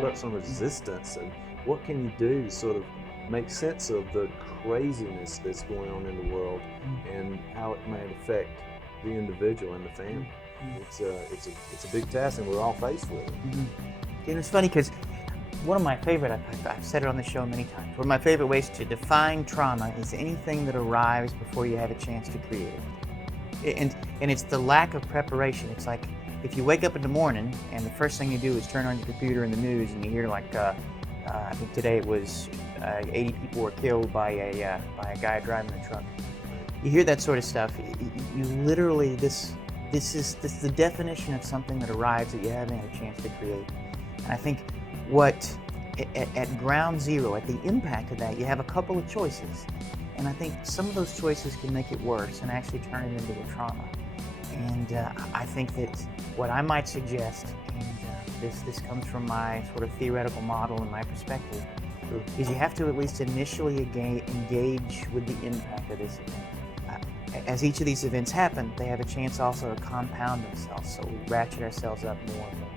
put up some resistance, and what can you do to sort of make sense of the craziness that's going on in the world and how it might affect the individual and the family. It's a big task, and we're all faced with it. It's funny because one of my favorite, I've said it on the show many times, one of my favorite ways to define trauma is anything that arrives before you have a chance to create it. And it's the lack of preparation. It's like if you wake up in the morning and the first thing you do is turn on your computer and the news, and you hear like, I think today it was 80 people were killed by a guy driving a truck. You hear that sort of stuff, you literally, this is the definition of something that arrives that you haven't had a chance to create. And I think at ground zero, at the impact of that, you have a couple of choices. And I think some of those choices can make it worse and actually turn it into a trauma. And I think that what I might suggest, and this comes from my sort of theoretical model and my perspective, is you have to at least initially engage with the impact of this event. As each of these events happen, they have a chance also to compound themselves, so we ratchet ourselves up more and more.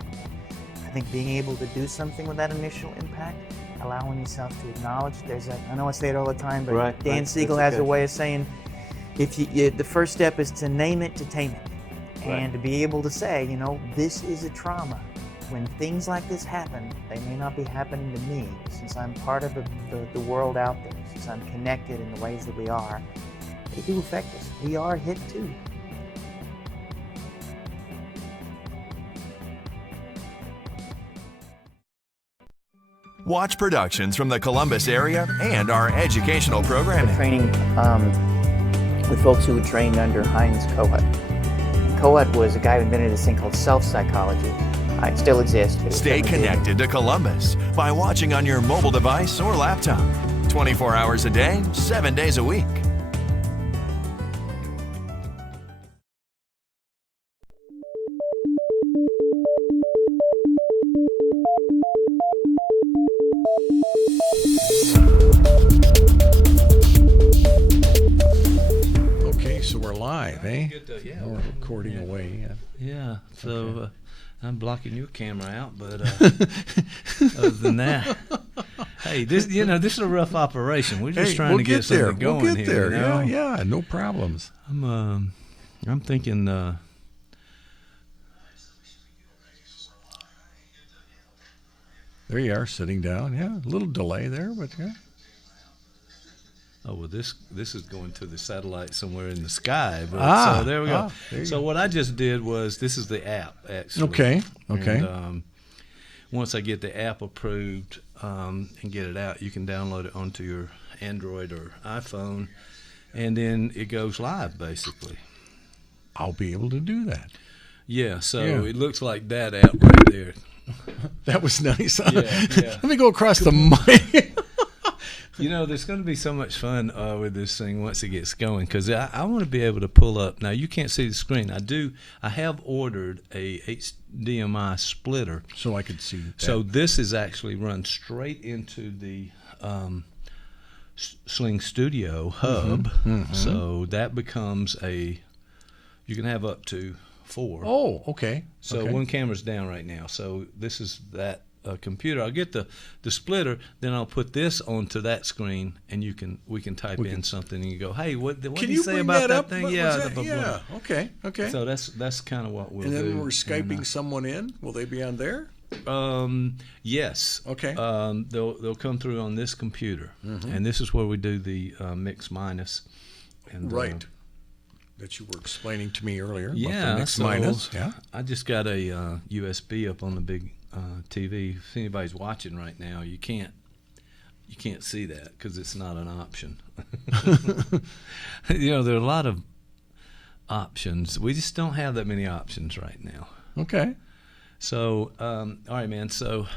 I think being able to do something with that initial impact, allowing yourself to acknowledge I know I say it all the time, but Dan Siegel has a way of saying, the first step is to name it to tame it. And to be able to say, this is a trauma. When things like this happen, they may not be happening to me, since I'm part of the world out there, since I'm connected in the ways that we are. They do affect us. We are hit too. Watch productions from the Columbus area and our educational programming. Training with folks who were trained under Heinz Kohut. Kohut was a guy who invented this thing called self-psychology. It still exists. Stay connected to Columbus by watching on your mobile device or laptop. 24 hours a day, 7 days a week. We're recording away. Yeah. So I'm blocking your camera out, but other than that, hey, this is a rough operation. We're just trying to get something going we'll get here. There. Yeah, no problems. I'm thinking. There you are, sitting down. Yeah, a little delay there, but yeah. Oh, well, this is going to the satellite somewhere in the sky. But, so there we go. So what I just did was, this is the app, actually. Okay. And, once I get the app approved and get it out, you can download it onto your Android or iPhone, and then it goes live, basically. I'll be able to do that. Yeah, it looks like that app right there. That was nice. Yeah. Let me go across the mic. There's going to be so much fun with this thing once it gets going, because I want to be able to pull up. Now, you can't see the screen. I have ordered a HDMI splitter. So I could see that. So this is actually run straight into the Sling Studio hub. Mm-hmm. So that becomes you can have up to 4. Oh, okay. So one camera's down right now. So this is that computer. I'll get the splitter, then I'll put this onto that screen, and we can type in something, and you go, hey, what do you say about that thing? Yeah. Okay. So that's kind of what we'll do. And then we're Skyping someone in. Will they be on there? Yes. Okay. They'll come through on this computer, and this is where we do the mix minus. And, right. That you were explaining to me earlier. Yeah. About the mix minus. Yeah. I just got a USB up on the big TV. If anybody's watching right now, you can't see that because it's not an option. There are a lot of options. We just don't have that many options right now. Okay. So, all right, man. So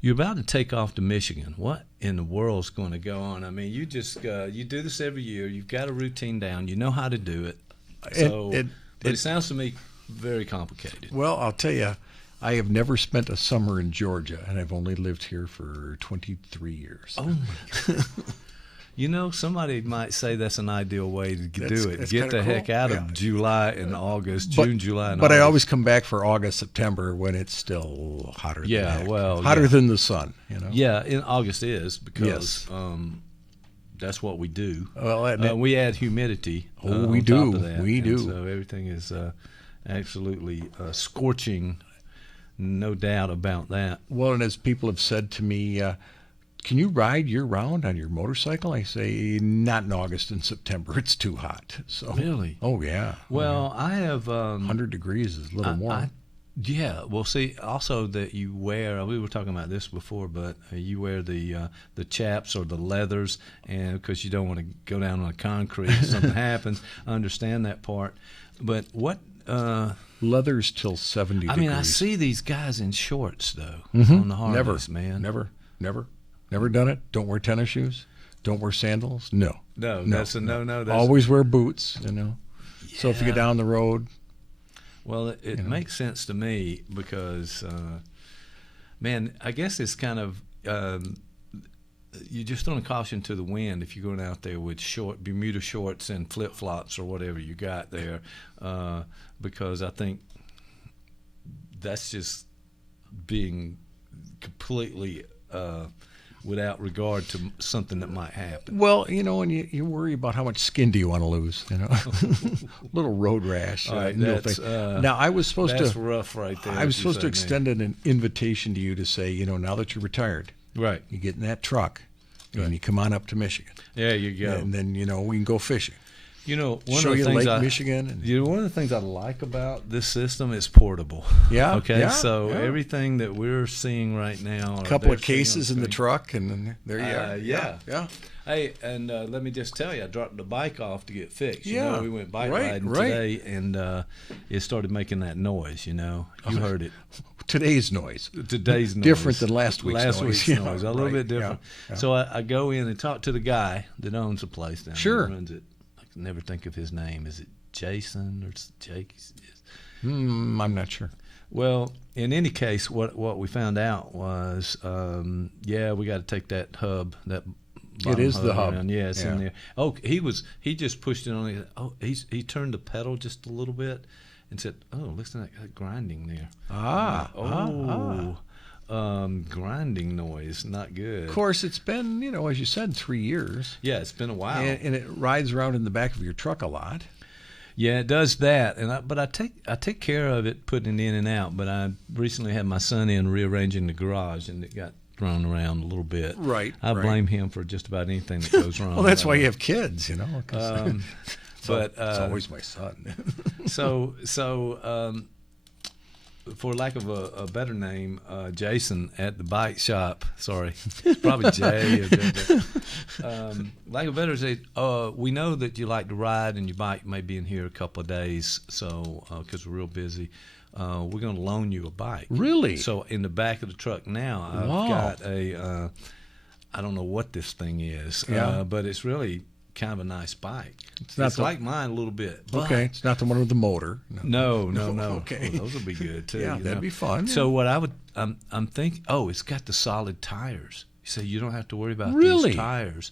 you're about to take off to Michigan. What in the world's going to go on? I mean, you just you do this every year. You've got a routine down. You know how to do it. So, it sounds to me very complicated. Well, I'll tell you, I have never spent a summer in Georgia, and I've only lived here for 23 years. Oh, my God. You know, somebody might say that's an ideal way to That's- do it. that's Get kinda the heck cool. out Yeah. of July and August, But- June, July, and But August. I always come back for August, September when it's still hotter. Yeah, than heck. well, hotter yeah. than the sun. You know. Yeah, in August is because Yes. that's what we do. Well, and We add humidity. Oh, we on do. Top of that. We And do. So everything is absolutely scorching. No doubt about that. well, and as people have said to me, can you ride year round on your motorcycle? I say not in August and September. It's too hot. So Really? Oh yeah. Well, I have 100 degrees is a little warm. Yeah, well, see, also that you wear. We were talking about this before, but you wear the chaps or the leathers, and because you don't want to go down on the concrete if something happens. I understand that part, but what? Leathers till 70 I degrees. mean, I see these guys in shorts though on the Harleys, man. Never done it. Don't wear tennis shoes. Don't wear sandals. No. No, that's a no. That's Always wear boots. You know. So if you Yeah. get down the road, Well, it makes sense to me because, man, I guess it's kind of you're just throwing caution to the wind if you're going out there with short Bermuda shorts and flip flops or whatever you got there, because I think that's just being completely without regard to something that might happen. well, you know, and you worry about how much skin do you want to lose, you know. Little road rash. All right, little that's, thing. Now, I was supposed That's to rough right there. I was if you supposed to say me. extend an invitation to you to say, you know, now that you're retired, Right. you get in that truck and you come on up to Michigan. There you go. And then, you know, we can go fishing. You know, one Show of the you things Lake I, Michigan. And, You know, one of the things I like about this system is portable. Yeah, Okay. yeah, So yeah. everything that we're seeing right now, a couple of cases in the truck, and then there you are. yeah. Yeah. Hey, and let me just tell you, I dropped the bike off to get fixed. You Yeah, know, we went bike right, riding right. today, and it started making that noise. You know, you heard it. Today's noise. Today's noise Different than last week's Last noise. week's Yeah, noise, a little right, bit different. yeah. So I go in and talk to the guy that owns the place down Sure. there. He runs it. I can never think of his name. Is it Jason or Jake? I'm not sure. Well, in any case, what we found out was, we got to take that hub. That bottom is the hub. around. Yeah, it's Yeah. in there. Oh, he just pushed it on. He turned the pedal just a little bit and said, "Oh, listen to that grinding there." Grinding noise, not good. Of course, it's been, you know, as you said, 3 years. Yeah, it's been a while. And it rides around in the back of your truck a lot. Yeah, it does that, but I take care of it, putting it in and out. But I recently had my son in rearranging the garage, and it got thrown around a little bit. Right, I right. blame him for just about anything that goes wrong. Well, that's why you have kids, you know. 'Cause But it's always my son. so for lack of a better name, Jason at the bike shop. Sorry, it's probably Jay. Or Jay, but, lack of a better say, we know that you like to ride and your bike may be in here a couple of days. So because we're real busy, we're going to loan you a bike. Really? So in the back of the truck now, I've Wow. got a. I don't know what this thing is, Yeah. but it's really kind of a nice bike. It's, not the- like mine a little bit. But Okay, it's not the one with the motor. no. Okay. Well, those would be good too. Yeah, you that'd know? be fun. So what I'm thinking. Oh, it's got the solid tires. So you don't have to worry about Really? these tires.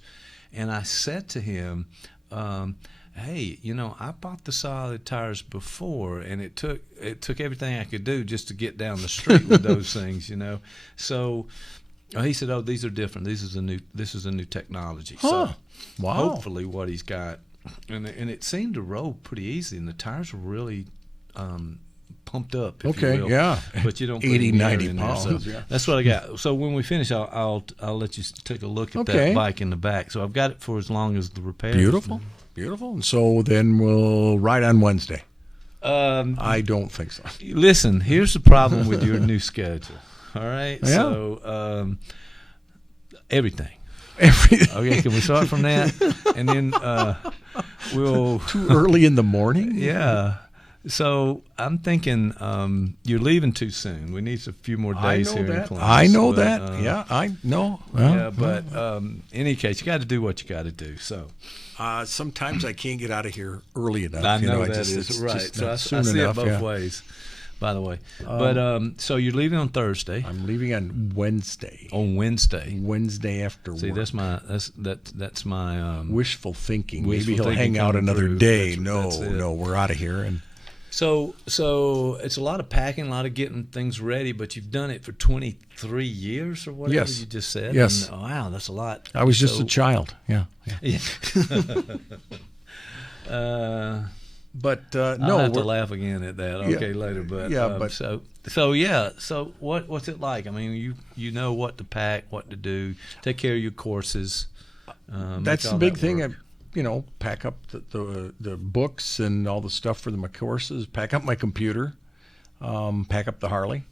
And I said to him, "Hey, you know, I bought the solid tires before, and it took everything I could do just to get down the street with those things, you know." So he said, "Oh, these are different. This is a new technology." Huh. So Wow. hopefully, what he's got, and it seemed to roll pretty easy, and the tires were really pumped up. If Okay, you will. yeah. But you don't put 80, any air 90 in there, pounds, so yeah. that's what I got. So when we finish, I'll let you take a look at Okay. that bike in the back. So I've got it for as long as the repair. Beautiful. Beautiful. And so then we'll ride on Wednesday. Um, I don't think so. Listen, here's the problem with your new schedule. All right. Yeah. So everything. Everything. Okay, can we start from that? And then we'll. Too early in the morning? Yeah. So I'm thinking you're leaving too soon. We need a few more days here in Columbus. I know But, that. Yeah, I know. Well, Yeah, but in any case, you got to do what you got to do. So sometimes I can't get out of here early enough. I know it's that is just right. not So I soon see enough, it both yeah. ways. by the way. But so you're leaving on Thursday. I'm leaving on Wednesday. On Wednesday. Wednesday after See, work. that's my Wishful thinking. wishful Maybe he'll thinking hang out coming another through. day. That's it. No, we're out of here. And So it's a lot of packing, a lot of getting things ready, but you've done it for 23 years or whatever Yes. you just said. Yes. And, wow, that's a lot. I was just So- a child. Yeah. Yeah. But I'll no, have to we're- laugh again at that. Yeah. Okay, later. But Yeah, but- so what's it like? I mean, you know what to pack, what to do, take care of your courses. Make that's the all big that thing. work. Pack up the books and all the stuff for my courses. Pack up my computer. Pack up the Harley.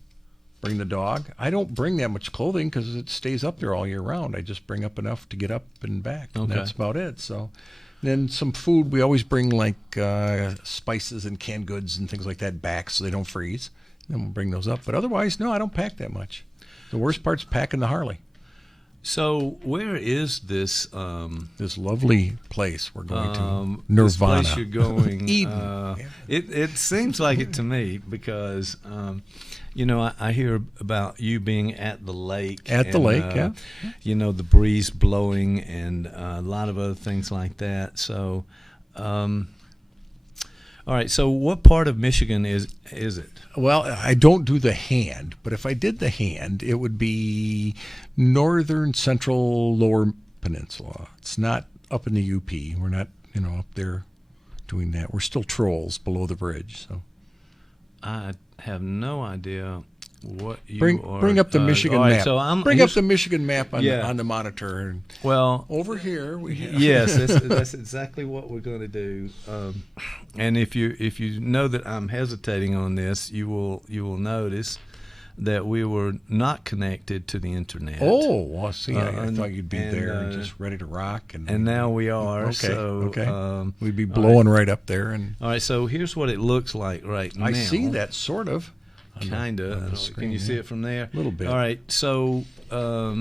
Bring the dog. I don't bring that much clothing because it stays up there all year round. I just bring up enough to get up and back. And Okay. that's about it. So then some food. We always bring like spices and canned goods and things like that back so they don't freeze. Then we'll bring those up. But otherwise, no, I don't pack that much. The worst part's packing the Harley. So where is this? This lovely place we're going to, This Nirvana. place you're going. Eden. It seems like it to me because, I hear about you being at the lake. At the lake, yeah. The breeze blowing and a lot of other things like that. So, all right. So, what part of Michigan is it? Well, I don't do the hand, but if I did the hand, it would be northern, central, lower peninsula. It's not up in the UP. We're not, up there doing that. We're still trolls below the bridge. So I have no idea what you are. bring up the Michigan all right, map. So bring up the Michigan map on, Yeah. on the monitor. And well. over here we have. Yes, that's exactly what we're going to do. And if you know that I'm hesitating on this, you will notice that we were not connected to the internet. Oh, well, see, I thought you'd be and, there and just ready to rock. And now we are. Okay, So, okay. We'd be blowing right up there. And All right. So here's what it looks like right now. I see that, sort of. Kind of. Can you see it from there? A little bit. All right. So let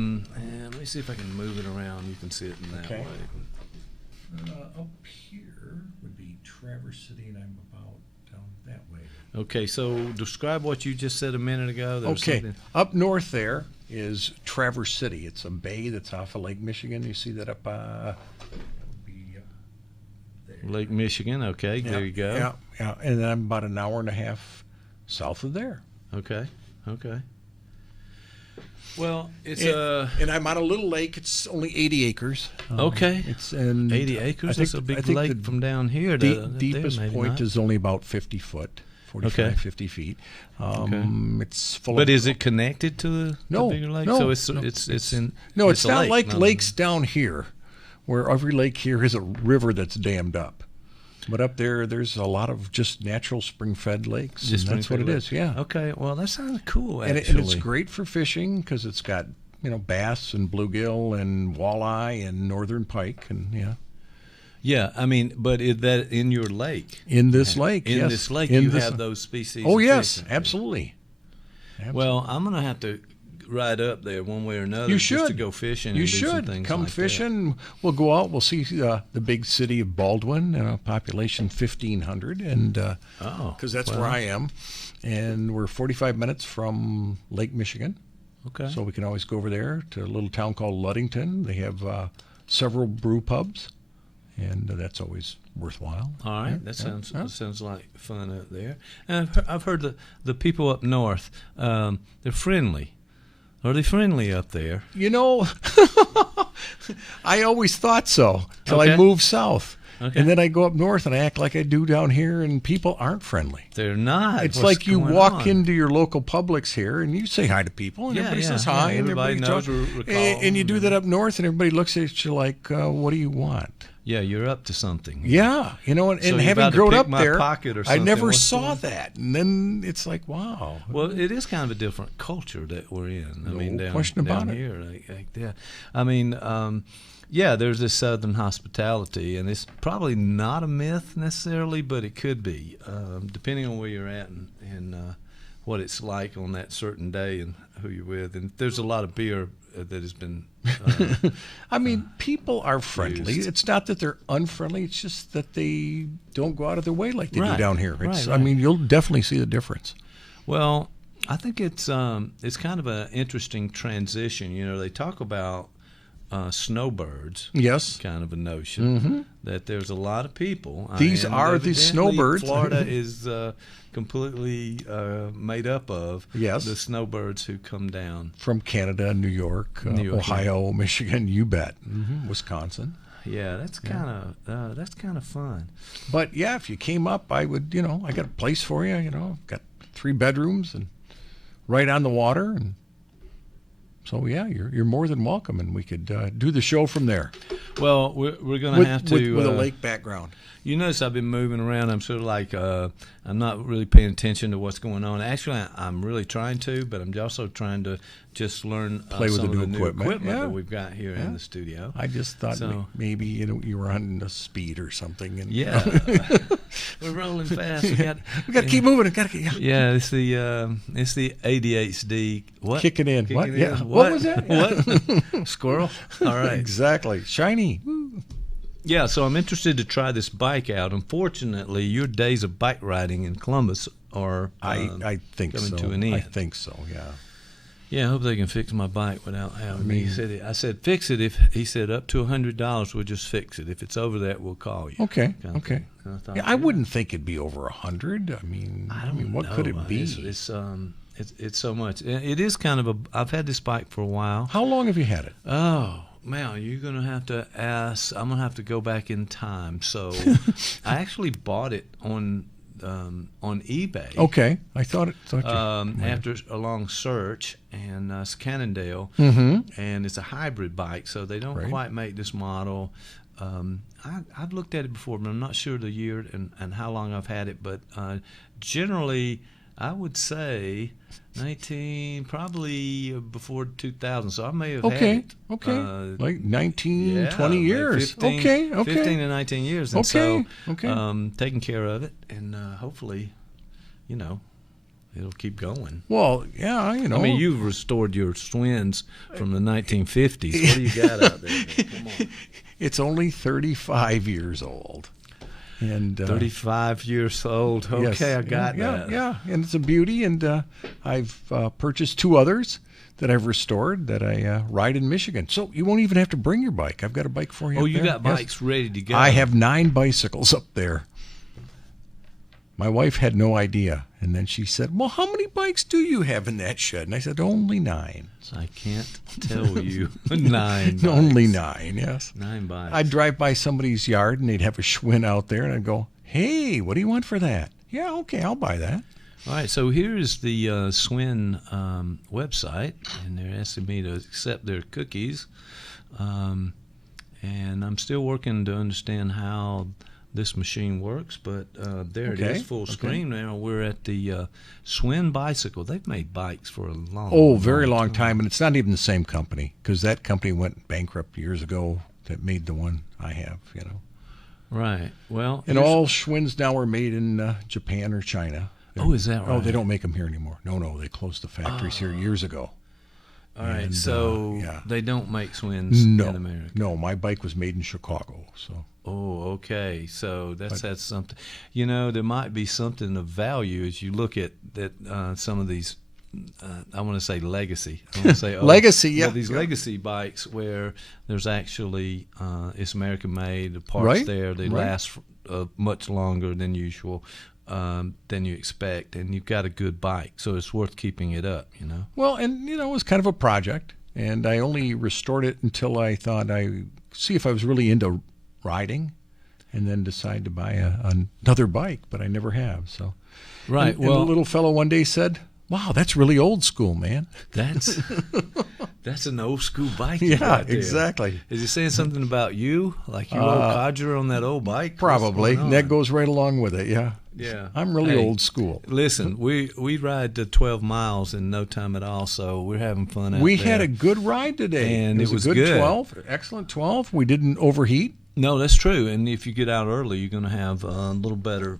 me see if I can move it around. You can see it in that Okay. way. Up here would be Traverse City, and I'm about down that way. Okay. So describe what you just said a minute ago. There was Okay, something- up north there is Traverse City. It's a bay that's off of Lake Michigan. You see that up? That would be there. Lake Michigan. Okay. Yeah, There you go. Yeah, yeah. And then I'm about an hour and a half south of there. Okay. Well, it's And I'm on a little lake. It's only 80 acres. Okay. It's and 80 I acres. think- That's a I big think lake the from down here to there, deepest maybe point not. is only about 50 foot, 45, Okay. 50 feet. It's full But of. is it connected to the No, bigger lake? no, so it's no. it's in. No, it's a not lake, like not a- lakes down here, where every lake here is a river that's dammed up. But up there, there's a lot of just natural spring-fed lakes. Just and that's what it Springfield is, yeah. Okay. Well, that sounds cool. And, Actually, and it's great for fishing because it's got bass and bluegill and walleye and northern pike and Yeah, I mean, but is that in your lake? in this lake. In yes. this lake, In you this- have those species. Oh of yes, fish. absolutely. Well, I'm gonna have to ride up there one way or another. You just to should go fishing. You and do some should things come like that. fishing. We'll go out. We'll see the big city of Baldwin, population 1,500, and because that's well. where I am, and we're 45 minutes from Lake Michigan, Okay. so we can always go over there to a little town called Ludington. They have several brew pubs, and that's always worthwhile. All right, Yeah, that yeah, sounds yeah. that sounds like fun up there. And I've heard the people up north, they're friendly. Are they friendly up there? I always thought so till I Okay. moved south. Okay. And then I go up north and I act like I do down here, and people aren't friendly. They're not. It's What's like you going walk on? into your local Publix here and you say hi to people, and Yeah, everybody yeah, says hi, yeah. and Everybody knows, talks. recall, And you do that up north, and everybody looks at you like, "What do you want?" Yeah, you're up to something. Yeah, and So you're having about to grown pick up my there, pocket or I something. never What's saw going- that, and then it's like, wow. Well, it is kind of a different culture that we're in. I mean, No down, question about down it. here, like that. I mean, yeah, there's this Southern hospitality, and it's probably not a myth necessarily, but it could be, depending on where you're at and what it's like on that certain day and who you're with. And there's a lot of beer that has been. I mean, people are friendly. used. It's not that they're unfriendly. It's just that they don't go out of their way like they do Right, down here. right, It's, I right. mean, you'll definitely see the difference. Well, I think it's kind of an interesting transition. You know, they talk about snowbirds. Yes. Kind of a notion that there's a lot of people. These and are the evidently snowbirds. Florida is completely made up of Yes. the snowbirds who come down. From Canada, New York, New York, Ohio, Michigan, you bet. Wisconsin. Yeah, that's kind of fun. But yeah, if you came up, I would, I got a place for you, got 3 bedrooms and right on the water. And so, yeah, you're more than welcome. And we could do the show from there. Well, we're going to have to. With a lake background. You notice I've been moving around. I'm sort of like, I'm not really paying attention to what's going on. Actually, I'm really trying to, but I'm also trying to just learn Play with some the of new the equipment. Yeah. that we've got here in the studio. I just thought So- maybe you were on a speed or something. And, Yeah, we're rolling fast. We got to keep moving. Yeah, it's the ADHD. What? Kick it in. Kicking What? in. Yeah. What was that? What? Squirrel. All right. Exactly. Shiny. Yeah, so I'm interested to try this bike out. Unfortunately, your days of bike riding in Columbus are I think coming so. to an end. I think so, yeah. Yeah, I hope they can fix my bike without having me. I said, fix it. He said, up to $100, we'll just fix it. If it's over that, we'll call you. Okay, Kind of okay. thing. And I thought, Yeah, I wouldn't think it'd be over 100. I mean, what could it be? It's so much. It is kind of I've had this bike for a while. How long have you had it? Oh, man, you're going to have to ask. I'm going to have to go back in time. So I actually bought it on eBay. Okay, I thought you. After a long search, and it's Cannondale, and it's a hybrid bike, so they don't Right. quite make this model. I've looked at it before, but I'm not sure the year and how long I've had it. But generally, I would say 19, probably before 2000. So I may have had Okay, it. okay. Like 19, 20 like years. 15, Okay. 15 to 19 years. And Okay, so, okay. taking care of it, and hopefully, it'll keep going. Well, yeah, I mean, you've restored your Swins from the 1950s. What do you got out there, man? Come on. It's only 35 years old. And 35 years old. Okay, yes, I got yeah, that. Yeah, and it's a beauty. And I've purchased 2 others that I've restored that I ride in Michigan. So you won't even have to bring your bike. I've got a bike for you. Oh, up you there. got Yes. bikes ready to go. I have 9 bicycles up there. My wife had no idea. And then she said, well, how many bikes do you have in that shed? And I said, only 9. I can't tell you. 9 bikes. Only 9, yes. 9 bikes. I'd drive by somebody's yard and they'd have a Schwinn out there and I'd go, hey, what do you want for that? Yeah, okay, I'll buy that. All right, so here's the Swin website, and they're asking me to accept their cookies. And I'm still working to understand how this machine works, but there it Okay, is, full okay. screen now. We're at the Swin Bicycle. They've made bikes for a long Oh, very long time, and it's not even the same company because that company went bankrupt years ago that made the one I have, Right. Well, And here's- all Schwinns now are made in Japan or China. Oh, is that Oh, right? they don't make them here anymore. No, they closed the factories here years ago. All right, and, so yeah. they don't make Swins No, in America. no, my bike was made in Chicago, so. Oh, okay. So that's something. There might be something of value as you look at that. Some of these, I want to say legacy. I want to say Legacy, yeah. These legacy bikes where there's actually it's American made. The parts Right, there they right. last much longer than usual, than you expect, and you've got a good bike, so it's worth keeping it up. Well, and it was kind of a project, and I only restored it until I thought I see if I was really into riding, and then decide to buy another bike, but I never have. So, Right. And the little fellow one day said, "Wow, that's really old school, man." That's an old school bike. you Yeah, got there. exactly. Is he saying something about you, like you old codger on that old bike? Probably. What's going That on? goes right along with it. Yeah. Yeah. I'm really Hey, old school. Listen, we ride to 12 miles in no time at all, so we're having fun out We there. had a good ride today. And it was a good. 12, excellent 12. We didn't overheat. No, that's true. And if you get out early, you're going to have a little better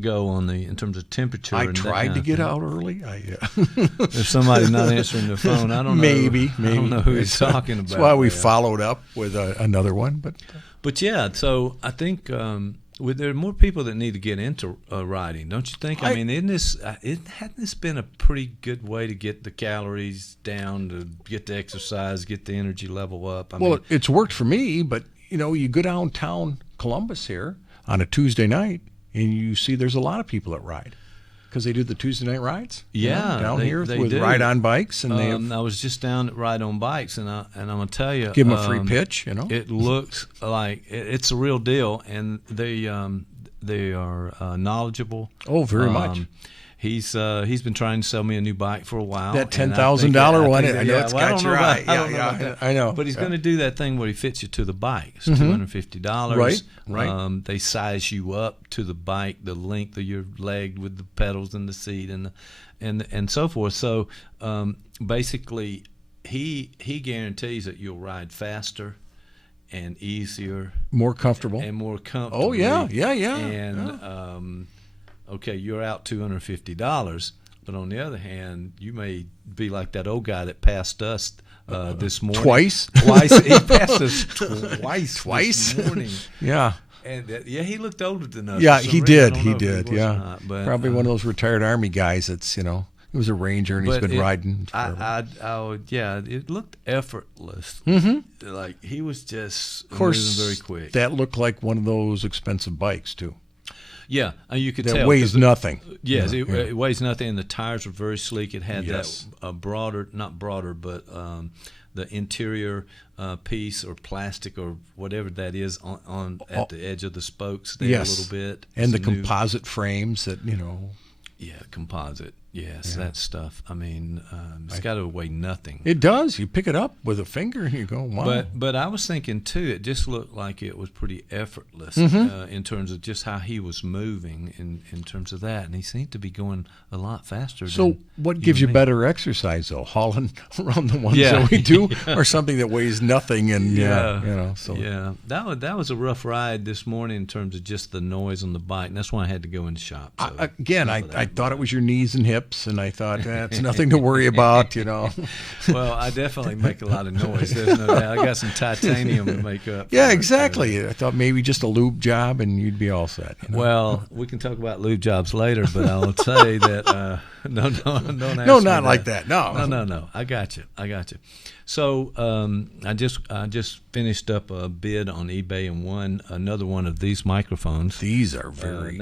go on in terms of temperature. I and that tried kind to of get thing. out early. If somebody's not answering the phone, I don't know. Maybe. I don't know who he's talking about. That's why we there. followed up with another one. But But yeah, so I think there are more people that need to get into riding, don't you think? I mean, hadn't this been a pretty good way to get the calories down, to get the exercise, get the energy level up? I mean, it's worked for me, but you go downtown Columbus here on a Tuesday night, and you see there's a lot of people that ride. Because they do the Tuesday night rides, down here with do. Ride On Bikes, and I was just down at Ride On Bikes, and I'm gonna tell you, give them a free pitch. It looks like it's a real deal, and they are knowledgeable. Oh, very much. He's been trying to sell me a new bike for a while. That $10,000 one, I know it's got your eye. I know. But he's going to do that thing where he fits you to the bike. It's $250. Right. They size you up to the bike, the length of your leg with the pedals and the seat and so forth. So basically, he guarantees that you'll ride faster and easier, more comfortable, and more comfortable. Oh yeah. And okay, you're out $250, but on the other hand, you may be like that old guy that passed us this morning. Twice. He passed us twice this morning. Yeah. And he looked older than us. Yeah, for some he reason. I did. don't He know if did. was or Yeah. not, but, probably one of those retired Army guys that's he was a Ranger and he's been riding forever. It looked effortless. Mm-hmm. Like he was just of course, moving very quick. That looked like one of those expensive bikes too. Yeah, you could that tell. Weighs nothing. Yes, it weighs nothing, and the tires were very sleek. It had Yes. that not broader, but the interior piece or plastic or whatever that is on at the edge of the spokes there a little bit. And the It's a new- composite frames that, Yeah, composite. Yes, that stuff. I mean, it's got to weigh nothing. It does. You pick it up with a finger and you go, wow. But I was thinking too, it just looked like it was pretty effortless in terms of just how he was moving in terms of that, and he seemed to be going a lot faster. So than what gives you and me. better exercise though? Hauling around the ones that we do, or something that weighs nothing? And that was a rough ride this morning in terms of just the noise on the bike, and that's why I had to go in the shop. So I thought it was your knees and hips, and I thought that's nothing to worry about, Well, I definitely make a lot of noise. There's no doubt. I got some titanium to make up. Yeah, for it. exactly. I thought maybe just a lube job and you'd be all set. Well, we can talk about lube jobs later, but I'll say that no, don't ask No, me not like that. No. I got you. So I just finished up a bid on eBay and won another one of these microphones. These are very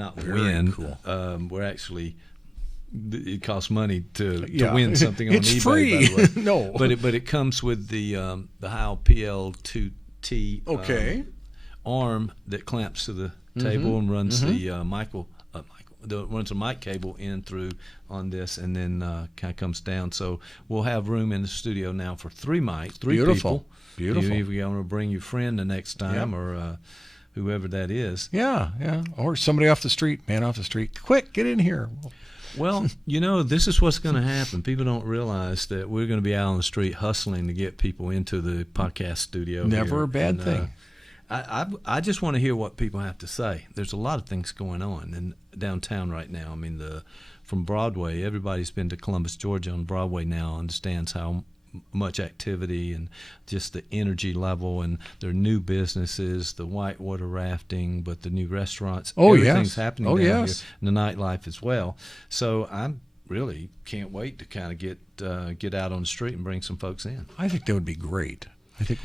cool. We're actually. It costs money to win something on it's eBay. free. By the way. No, but it comes with the Heil PL2T arm that clamps to the table and runs the runs a mic cable in through on this, and then kind of comes down. So we'll have room in the studio now for three mics, three people. Beautiful. If you want to bring your friend the next time or whoever that is. Yeah. Or somebody off the street, man off the street. Quick, get in here. Well, this is what's going to happen. People don't realize that we're going to be out on the street hustling to get people into the podcast studio. Never here. a bad thing. I just want to hear what people have to say. There's a lot of things going on in downtown right now. I mean, from Broadway, everybody's been to Columbus, Georgia on Broadway now, understands how much activity and just the energy level, and their new businesses, the whitewater rafting, but the new restaurants. Everything's happening down here, and the nightlife as well. So I'm really can't wait to kind of get out on the street and bring some folks in. I think that would be great. I think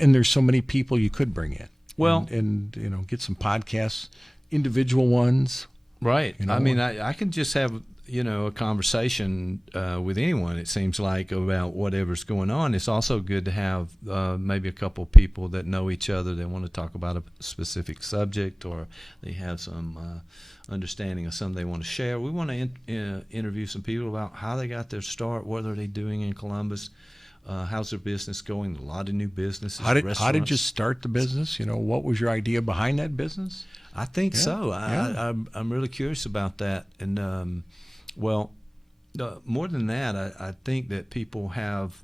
and there's so many people you could bring in. Well, and get some podcasts, individual ones. Right. I mean, I can just have a conversation with anyone, it seems like, about whatever's going on. It's also good to have maybe a couple people that know each other. They want to talk about a specific subject, or they have some understanding of something they want to share. We want to interview some people about how they got their start, what are they doing in Columbus, how's their business going, a lot of new businesses. How did you start the business? What was your idea behind that business? I think so. I'm really curious about that. And more than that, I think that people have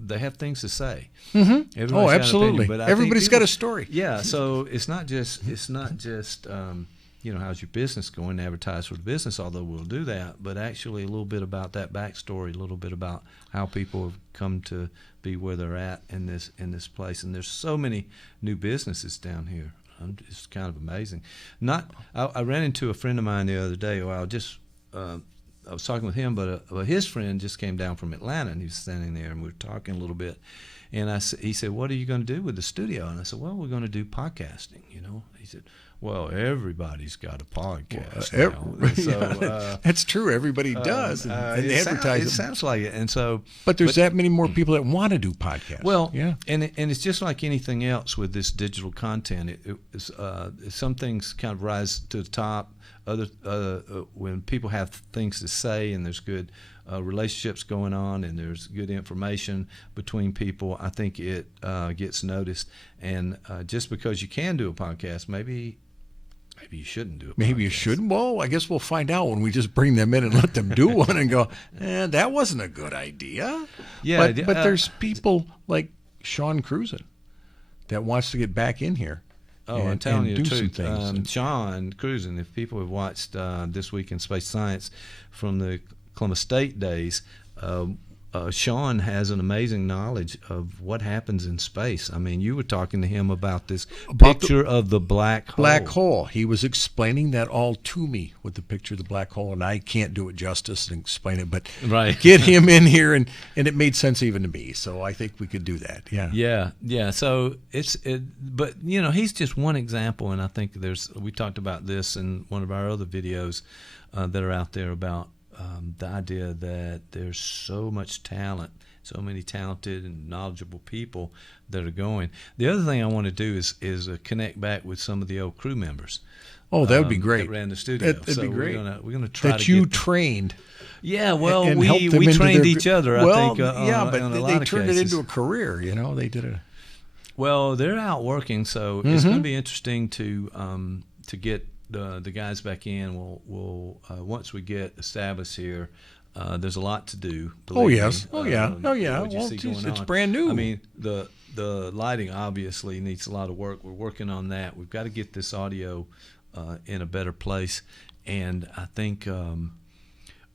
they have things to say. Mm-hmm. Oh, absolutely. But everybody's got a story. Yeah. So it's not just how's your business going, advertise for the business, although we'll do that, but actually a little bit about that backstory, a little bit about how people have come to be where they're at in this place. And there's so many new businesses down here. It's kind of amazing. I ran into a friend of mine the other day. Well, I was talking with him, but his friend just came down from Atlanta, and he was standing there, and we were talking a little bit. And he said, "What are you going to do with the studio?" And I said, "Well, we're going to do podcasting." He said, "Well, everybody's got a podcast now." And so, that's true. Everybody does, and they advertise it sounds like it. And so, but there's that many more people that want to do podcasts. Well, yeah, and it's just like anything else with this digital content. Some things kind of rise to the top. When people have things to say and there's good relationships going on and there's good information between people, I think it gets noticed. And just because you can do a podcast, maybe you shouldn't do it. Maybe you shouldn't. Well, I guess we'll find out when we just bring them in and let them do one and go, that wasn't a good idea. Yeah, but there's people like Sean Cruzen that wants to get back in here. Oh, I'm telling you the truth. Things. Sean Cruzen, if people have watched This Week in Space Science from the Columbus State days, Sean has an amazing knowledge of what happens in space. I mean, you were talking to him about this picture of the black hole. Black hole. He was explaining that all to me with the picture of the black hole, and I can't do it justice and explain it, but get him in here, and it made sense even to me. So I think we could do that. Yeah. Yeah. So but he's just one example, and I think we talked about this in one of our other videos that are out there about the idea that there's so much talent, so many talented and knowledgeable people that are going. The other thing I want to do is connect back with some of the old crew members. Oh, that would be great. That ran the studio. That'd be great. We're gonna try that to you get trained. Yeah, well, and we trained each other. Well, I think. But they turned it into a career. They did it. Well, they're out working, so it's going to be interesting to get the guys back in. We'll once we get established here, there's a lot to do. Oh yes. Me. Oh yeah. Well, it's brand new. I mean, the lighting obviously needs a lot of work. We're working on that. We've got to get this audio in a better place, and I think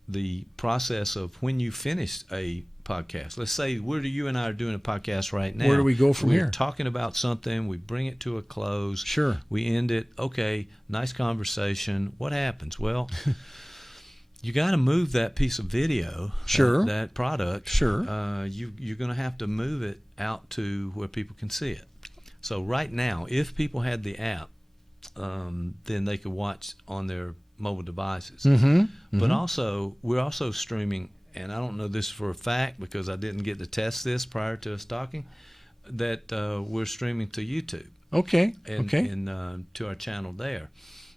the process of when you finish a podcast. Let's say you and I are doing a podcast right now. Where do we go from here? We're talking about something. We bring it to a close. Sure. We end it. Okay, nice conversation. What happens? Well, you got to move that piece of video. Sure. That product. Sure. You're going to have to move it out to where people can see it. So right now, if people had the app, then they could watch on their mobile devices. Mm-hmm. But also, we're also streaming. And I don't know this for a fact because I didn't get to test this prior to us talking, that we're streaming to YouTube. Okay. And to our channel there.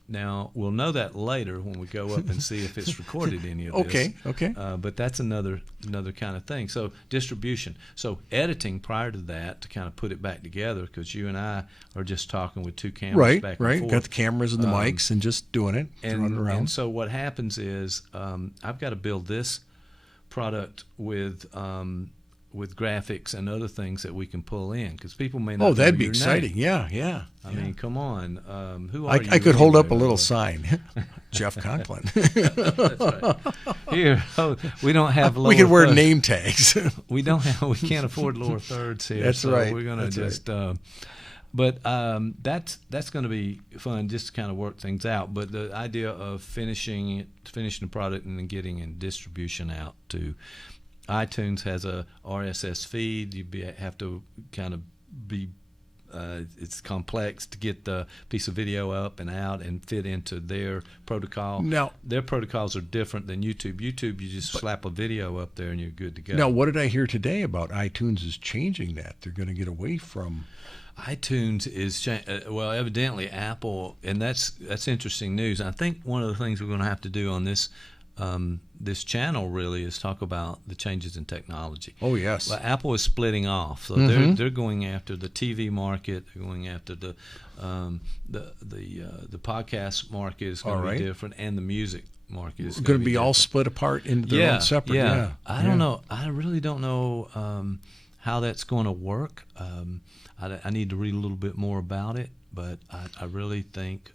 Now, we'll know that later when we go up and see if it's recorded any of this. Okay. But that's another kind of thing. So distribution. So editing prior to that to kind of put it back together, because you and I are just talking with two cameras back and forth. Got the cameras and the mics and just doing it, running around. And so what happens is I've got to build this product with graphics and other things that we can pull in, because people may not know that'd be your exciting. name. Yeah. I mean, come on. Who are you? I could hold up a little sign. Jeff Conklin. That's right. Here, we don't have lower we could wear thirds. name tags. We can't afford lower thirds here. That's so right. We're going to just but that's going to be fun, just to kind of work things out. But the idea of finishing the product and then getting in distribution out to iTunes has a RSS feed. Have to kind of be it's complex to get the piece of video up and out and fit into their protocol. Now, their protocols are different than YouTube. YouTube, you just slap a video up there and you're good to go. Now, what did I hear today about iTunes is changing that? They're going to get away from iTunes is evidently Apple, and that's interesting news. I think one of the things we're going to have to do on this channel really is talk about the changes in technology. Oh yes. Well, Apple is splitting off, so they're going after the TV market. They're going after the podcast market is going to be different, and the music market is going to be all split apart into their own separate. Yeah. I don't know. I really don't know how that's going to work. I need to read a little bit more about it, but I really think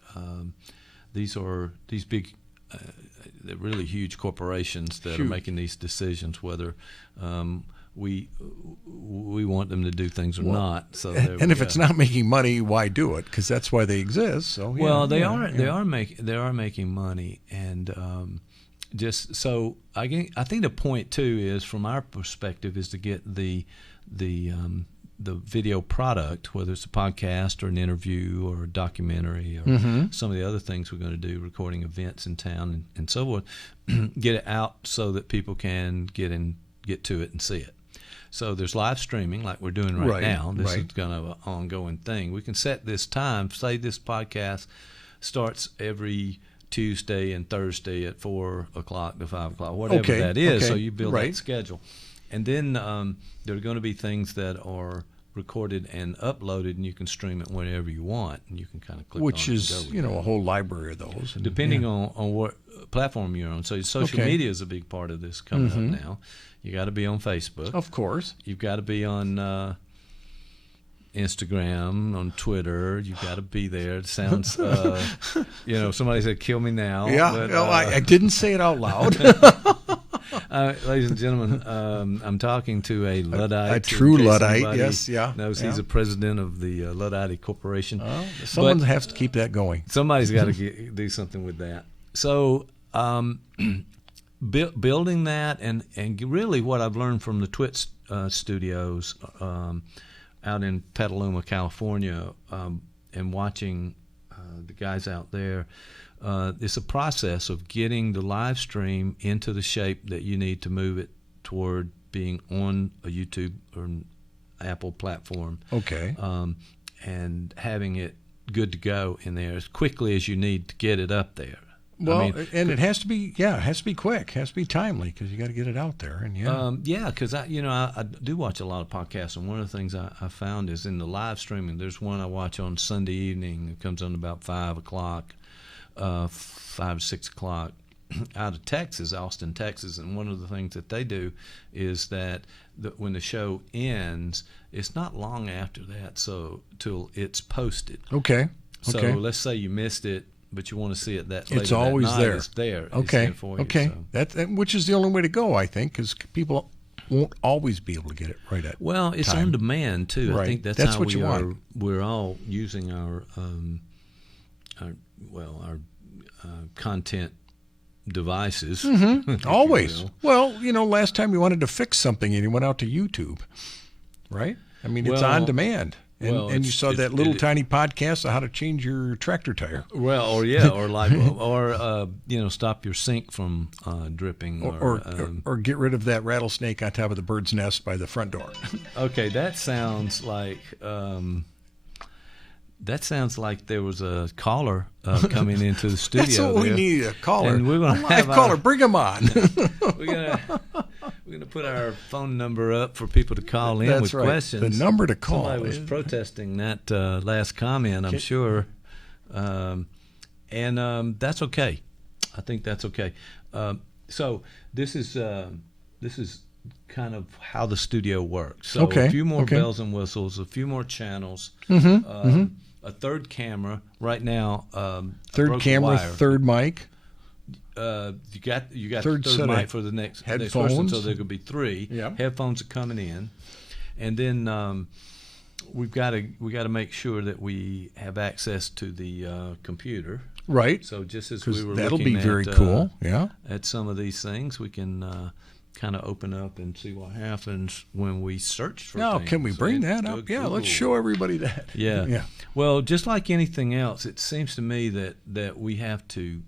these big, they're really huge corporations that are making these decisions, whether we want them to do things or not. So there And we if go. it's not making money, why do it? Because that's why they exist. So yeah, Well, they yeah, are yeah. they are making money, and just so I think the point too is, from our perspective, is to get the video product, whether it's a podcast or an interview or a documentary or some of the other things we're going to do, recording events in town and so forth, get it out so that people can get to it and see it. So there's live streaming like we're doing right now. This is kind of an ongoing thing. We can set this time. Say this podcast starts every Tuesday and Thursday at 4 o'clock to 5 o'clock, whatever that is. So you build that schedule. And then there are going to be things that are recorded and uploaded, and you can stream it whenever you want, and you can kind of click Which on it is, and go with a whole library of those. And, depending on what platform you're on. So social media is a big part of this coming up now. You got to be on Facebook. Of course. You've got to be on Instagram, on Twitter. You've got to be there. It sounds, somebody said, "Kill me now." Yeah, But, I didn't say it out loud. ladies and gentlemen, I'm talking to a Luddite. A true in case Luddite, somebody yes, yeah. knows yeah. he's a president of the Luddite Corporation. Someone But has to keep that going. somebody's got to do something with that. So building that, and really what I've learned from the Twit studios out in Petaluma, California, and watching the guys out there, it's a process of getting the live stream into the shape that you need to move it toward being on a YouTube or an Apple platform. Okay. And having it good to go in there as quickly as you need to get it up there. Well, I mean, and it has to be, it has to be quick, it has to be timely, because you got to get it out there. And because I do watch a lot of podcasts, and one of the things I found is in the live streaming. There's one I watch on Sunday evening. It comes on about 5 o'clock, 5 6 o'clock, out of Texas, Austin, Texas. And one of the things that they do is that when the show ends, it's not long after that, till it's posted. Okay. So Okay. let's say you missed it, but you want to see it that later It's always that night, there. It's there. It's Okay. there for you, Okay. so. Which is the only way to go, I think, because people won't always be able to get it right at. Well, it's time. on demand too. I Right. think that's That's how what we you are. want. We're all using our content devices. if you Always. will. Well, last time you wanted to fix something and you went out to YouTube, right? I mean, it's Well, on demand. And, well, and you it's- saw it- that little it- tiny podcast on how to change your tractor tire. Well, or yeah, or like, or stop your sink from dripping, Or get rid of that rattlesnake on top of the bird's nest by the front door. Okay, that sounds like there was a caller coming into the studio. That's what we there. need, a caller. And we're gonna a live have caller. our- Bring him on. We're gonna put our phone number up for people to call in That's with right. questions. The number to call Somebody was is- protesting that last comment, I'm sure, and that's okay. I think that's okay. So this is kind of how the studio works. So Okay, a few more okay. bells and whistles, a few more channels, a third camera. Right now, a Third broken camera, wire. third mic. You got Third the set third of mic for the next person, so headphones. there could be three. Yep. Headphones are coming in, and then we got to make sure that we have access to the computer. Right. So just as Because we were that'll looking be very at, cool. Yeah. at some of these things, we can kind of open up and see what happens when we search for Now, things. can we bring that Go up? Yeah, Google. let's show everybody that. Yeah. Yeah. Well, just like anything else, it seems to me that we have to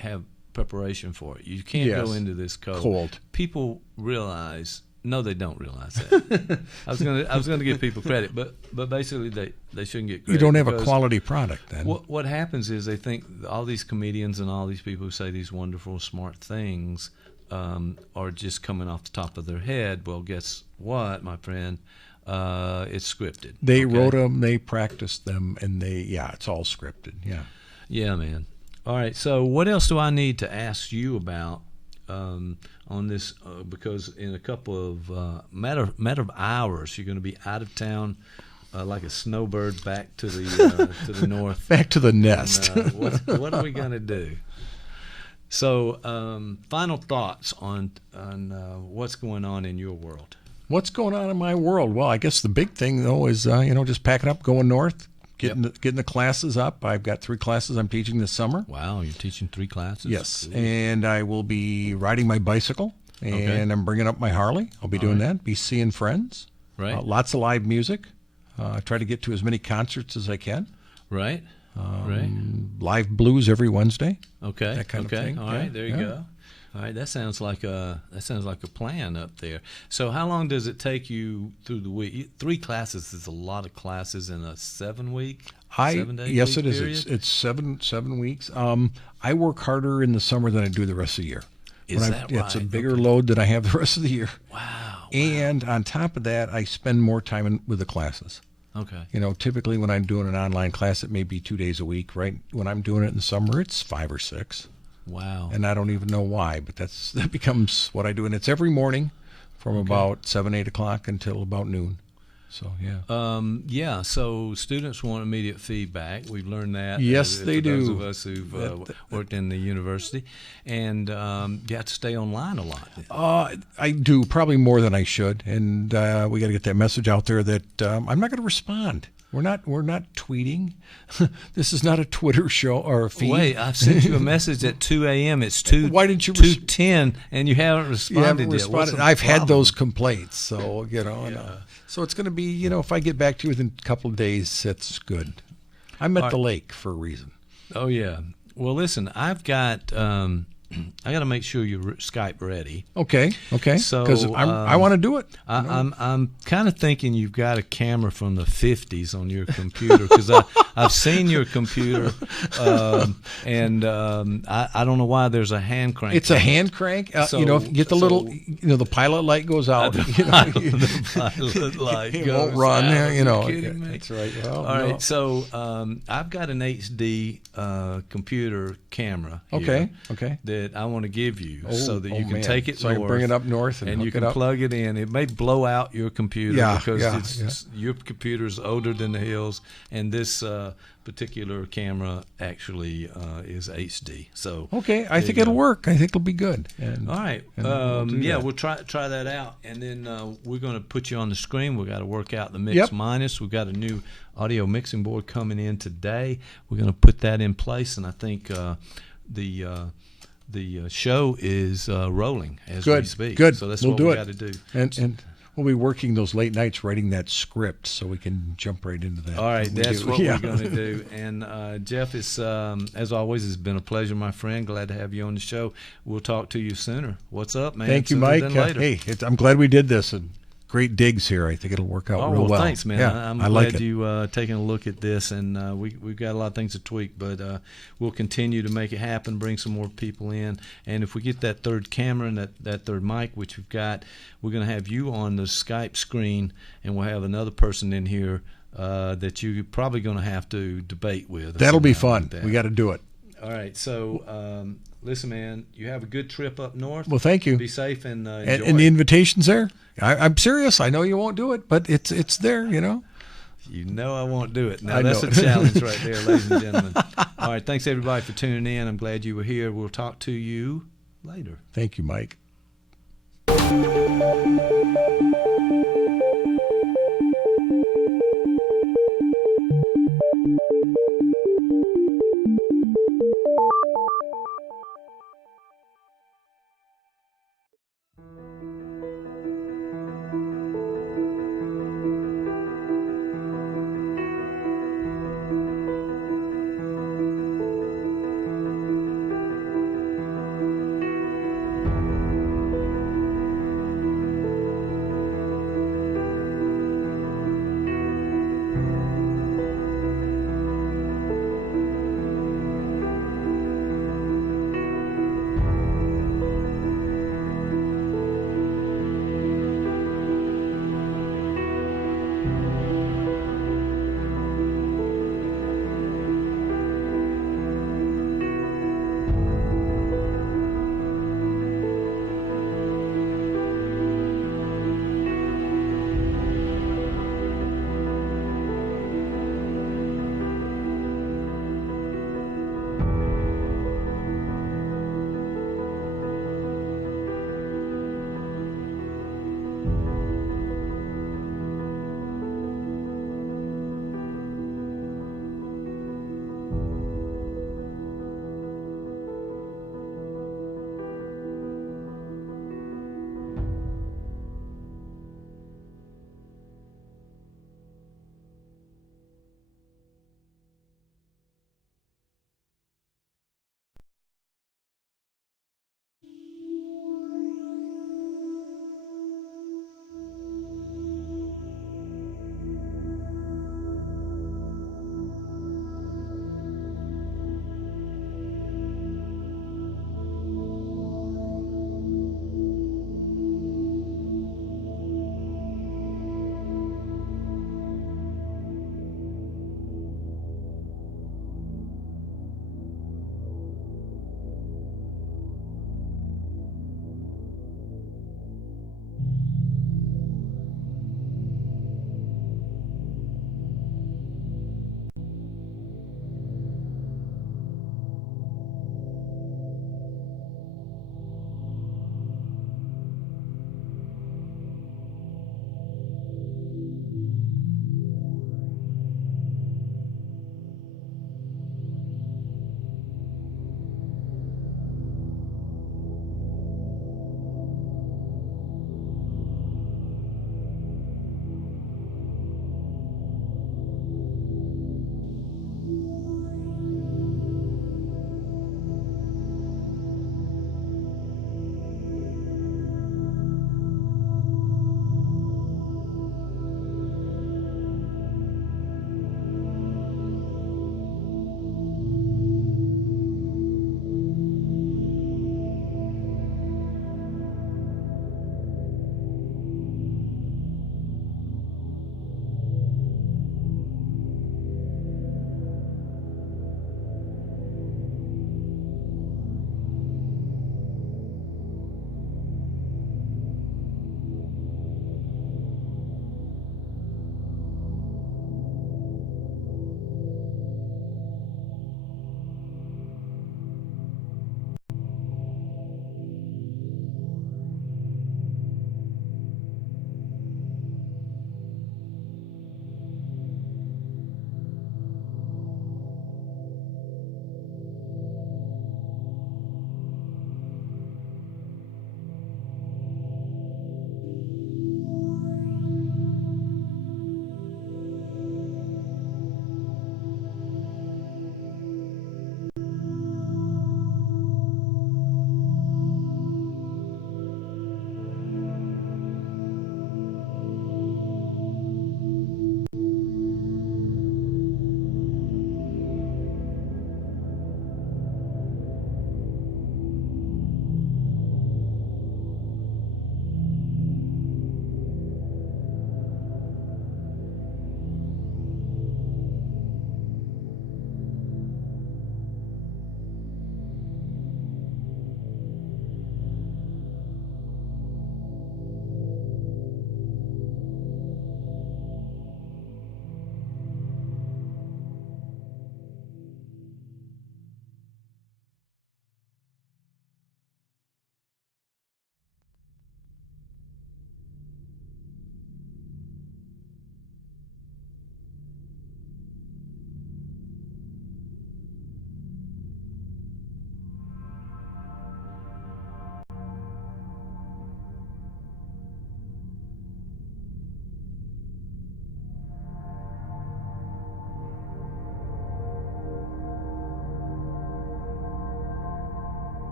have preparation for it. You can't go Yes. into this Cold. People realize. No, they don't realize that. I was gonna give people credit, but basically they shouldn't get credit. You don't have a because quality product then. What happens is they think all these comedians and all these people who say these wonderful, smart things are just coming off the top of their head. Well, guess what, my friend? It's scripted. They okay? wrote them, they practiced them, and it's all scripted. Yeah. Yeah, man. All right. So, what else do I need to ask you about on this? Because in a couple of matter of hours, you're going to be out of town, like a snowbird, back to the north. Back to the nest. And, what are we going to do? So, final thoughts on what's going on in your world. What's going on in my world? Well, I guess the big thing though is just packing up, going north, getting the classes up. I've got 3 classes I'm teaching this summer. Wow, you're teaching 3 classes? Yes, Cool. and I will be riding my bicycle, and Okay. I'm bringing up my Harley. I'll be doing that. Be seeing friends. Right. Lots of live music. Try to get to as many concerts as I can. Right. Right. Live blues every Wednesday. Okay. That kind of okay. thing. All right. Yeah, There you yeah. go. All right. That sounds like a plan up there. So how long does it take you through the week? 3 classes is a lot of classes in a 7-week. 7-day Yes, week it is. period? It's 7 weeks. I work harder in the summer than I do the rest of the year. Is that It's a right? bigger Okay. load than I have the rest of the year. Wow. And on top of that, I spend more time with the classes. Okay. Typically when I'm doing an online class, it may be 2 days a week, right? When I'm doing it in the summer, it's 5 or 6. Wow. And I don't even know why, but that becomes what I do. And it's every morning from about 7, 8 o'clock until about noon. So, yeah. So students want immediate feedback. We've learned that. Yes, they for those do. of us who've worked in the university. And you have to stay online a lot. I do probably more than I should. And we got to get that message out there that I'm not going to respond. We're not tweeting. This is not a Twitter show or a feed. Wait, I've sent you a message at 2 a.m. It's Why didn't you 2:10, and you haven't responded You haven't yet. What's responded. the I've had problem? those complaints, so so it's going to be if I get back to you within a couple of days, that's good. I'm at the lake for a reason. Oh yeah. Well, listen, I've got. I got to make sure you're Skype ready. Okay. So, Because I want to do it. I'm kind of thinking you've got a camera from the 50s on your computer because I've seen your computer, and I don't know why there's a hand crank. It's a hand crank. If you get the little, the pilot light goes out. The pilot light It goes won't run. out. Are you kidding me? That's right. Well, All no. right, so I've got an HD computer camera here Okay. that I want to give you so that you can man. take it So I north. can bring it up north and you hook can it up. plug it in. It may blow out your computer Yeah, because yeah. your computer's older than the hills, and this particular camera actually is HD. So Okay, I there think you it'll go. work. I think it'll be good. And, All right. and we'll do that. We'll try that out, and then we're going to put you on the screen. We've got to work out the mix Yep. minus. We've got a new audio mixing board coming in today. We're going to put that in place, and I think the show is rolling as we Good, speak. good. So that's We'll what do we it. got to do. And we'll be working those late nights writing that script so we can jump right into that. All right, when we that's do. what Yeah. we're going to do. And Jeff, it's as always, it's been a pleasure, my friend. Glad to have you on the show. We'll talk to you sooner. What's up, man? Thank you, Sooner Mike. than later. Hey, I'm glad we did this. And great digs here. I think it'll work out Oh, real well. thanks, man. Yeah, I'm I glad like it. you taking a look at this, and we've got a lot of things to tweak, but we'll continue to make it happen, bring some more people in, and if we get that third camera and that third mic, which we've got, we're going to have you on the Skype screen, and we'll have another person in here that you're probably going to have to debate with. or That'll be something fun. like that. We got to do it. All right, so listen, man, you have a good trip up north. Well, thank you. Be safe and enjoy. And the invitation's there. I'm serious. I know you won't do it, but it's there. You know I won't do it. Now, I that's know. a challenge right there, ladies and gentlemen. All right, thanks, everybody, for tuning in. I'm glad you were here. We'll talk to you later. Thank you, Mike.